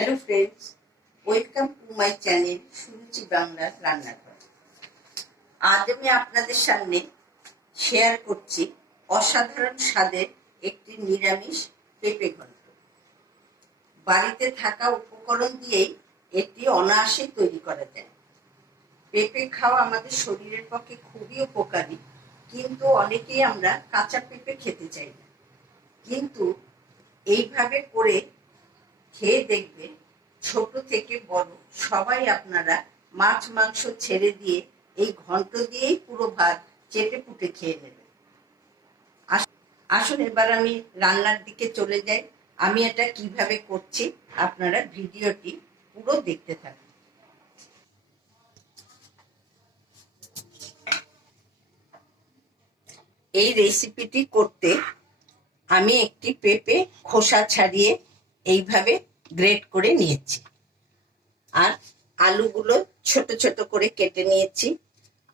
Hello friends, welcome to my channel Suruchi বাংলার রান্নাঘর। আজ আমি আপনাদের সামনে শেয়ার করছি অসাধারণ স্বাদের একটি নিরামিষ পেঁপে ঘন্ট। বাড়িতে থাকা উপকরণ দিয়েই এটি অনায়াসে তৈরি করা যায়। পেঁপে খাওয়া আমাদের শরীরের পক্ষে খুবই উপকারী, কিন্তু অনেকেই আমরা কাঁচা পেঁপে খেতে চাই না। কিন্তু এইভাবে করে খেয়ে দেখবেন ছোট থেকে বড়, সবাই আপনারা মাছ, মাংস ছেড়ে দিয়ে এই ঘন্ট দিয়েই পুরো ভাত চেটে পুটে খেয়ে নেবেন। আসুন এবার আমি রান্নার দিকে চলে যাই। আমি এটা কীভাবে করছি আপনারা ভিডিওটি পুরো দেখতে থাকুন। এই রেসিপিটি করতে আমি একটি পেঁপে খোসা ছাড়িয়ে এইভাবে গ্রেট করে নিয়েছি। আর আলুগুলো ছোট ছোট করে কেটে নিয়েছি।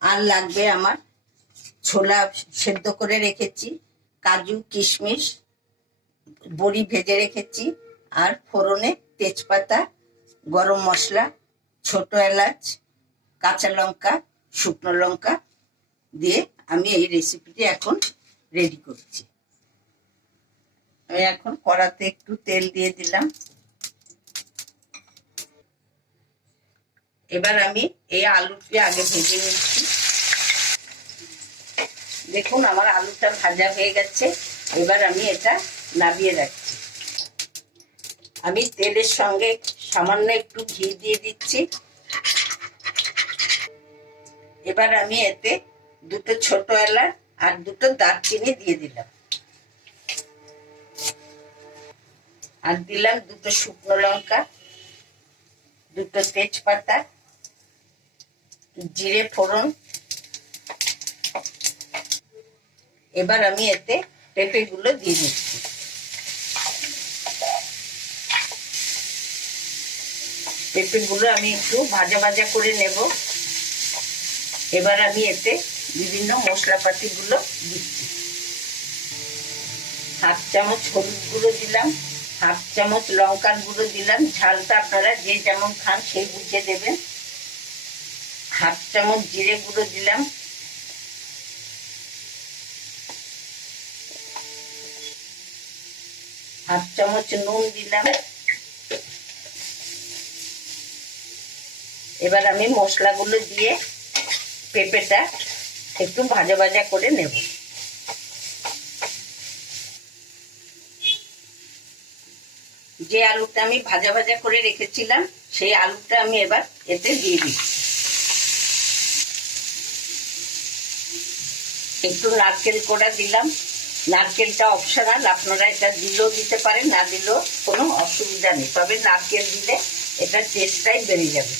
আর লাগবে আমার ছোলা সেদ্ধ করে রেখেছি, কাজু, কিশমিশ, বড়ি ভেজে রেখেছি, আর ফোড়নে তেজপাতা, গরম মশলা, ছোট এলাচ, কাঁচা লঙ্কা, শুকনো লঙ্কা দিয়ে আমি এই রেসিপিটি এখন রেডি করছি। আমি এখন কড়াতে একটু তেল দিয়ে দিলাম। এবার আমি এই আলুটি আগে ভেজে নিচ্ছি। দেখুন, আমার আলুটা ভাজা হয়ে গেছে। এবার আমি এটা নামিয়ে রাখছি। আমি তেলের সঙ্গে সামান্য একটু ঘি দিয়ে দিচ্ছি। এবার আমি এতে দুটো ছোট এলাচ আর দুটো দারচিনি দিয়ে দিলাম। আর দিলাম দুটো শুকনো লঙ্কা, দুটো তেজপাতা জিরে ফোড়ন। এবার আমি এতে পেঁপে গুলো দিয়ে দিচ্ছি। পেঁপে গুলো আমি একটু ভাজা ভাজা করে নেব। এবার আমি এতে বিভিন্ন মশলাপাতি গুলো দিচ্ছি। হাফ চামচ হলুদ গুঁড়ো দিলাম, হাফ চামচ লঙ্কার গুঁড়ো দিলাম। ঝালটা আপনারা যে যেমন খান সেই বুঝে দেবেন। হাফ চামচ জিরে গুঁড়ো দিলাম। হাফ চামচ নুন দিলাম। এবার আমি মশলাগুলো দিয়ে পেঁপেটা একটু ভাজা ভাজা করে নেব। যে আলুটা আমি ভাজা ভাজা করে রেখেছিলাম, সেই আলুটা আমি এবার এতে দিয়ে দিচ্ছি। একটু নারকেল কোড়া দিলাম। নারকেলটা অপশনাল আপনারা এটা দিলেও দিতে পারেন, না দিলেও কোনো অসুবিধা নেই। তবে নারকেল দিলে এটার টেস্টটাই বেড়ে যাবে।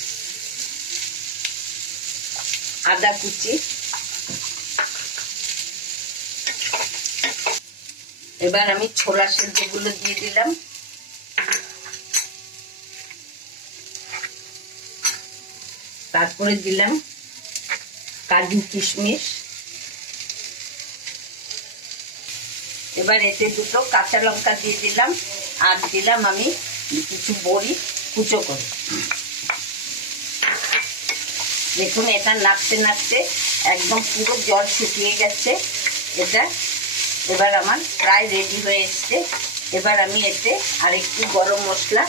আদা কুচি। এবার আমি ছোলা সেদ্ধগুলো দিয়ে দিলাম। তারপরে দিলাম কাজু কিশমিশ। এবার এতে দুটো কাঁচা লঙ্কা দিয়ে দিলাম, আর দিলাম আমি কিছু বড়ি কুচো করে। দেখুন, এটা নাড়তে নাড়তে একদম পুরো জল শুকিয়ে গেছে। এটা এবার আমার প্রায় রেডি হয়ে এসছে। এবার আমি এতে আরেকটু গরম মশলা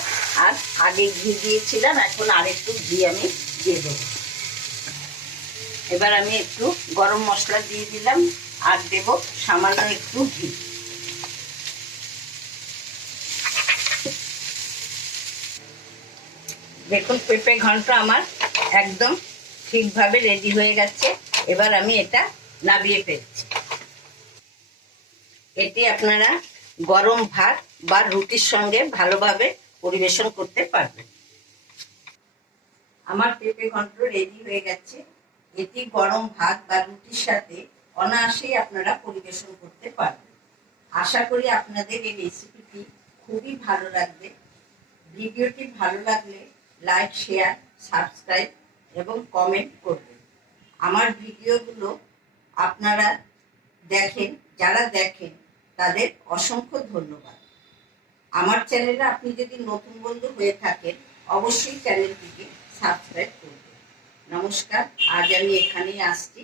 আর আগে ঘি দিয়েছিলাম, এখন আরেকটু ঘি আমি দিয়ে দেবো। এবার আমি একটু গরম মশলা দিয়ে দিলাম, আর দেব সামান্য একটু ঘি। দেখুন পেঁপে ঘন্ট আমার একদম ঠিকভাবে রেডি হয়ে গেছে। এবার আমি এটা নাবিয়ে ফেলছি। এটি আপনারা গরম ভাত বা রুটির সঙ্গে ভালোভাবে পরিবেশন করতে পারবেন। আমার পেঁপে ঘন্ট রেডি হয়ে গেছে। এটি গরম ভাত বা রুটির সাথে অনায়াসেই আপনারা পরিবেশন করতে পারবেন। আশা করি আপনাদের এই রেসিপিটি খুবই ভালো লাগবে। ভিডিওটি ভালো লাগলে লাইক, শেয়ার, সাবস্ক্রাইব এবং কমেন্ট করবেন। আমার ভিডিওগুলো আপনারা দেখেন, যারা দেখেন, তাদের অসংখ্য ধন্যবাদ। আমার চ্যানেলে আপনি যদি নতুন বন্ধু হয়ে থাকেন, অবশ্যই চ্যানেলটিকে সাবস্ক্রাইব করবেন। নমস্কার, আজ আমি এখানেই আসছি।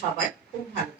সবাই খুব ভালো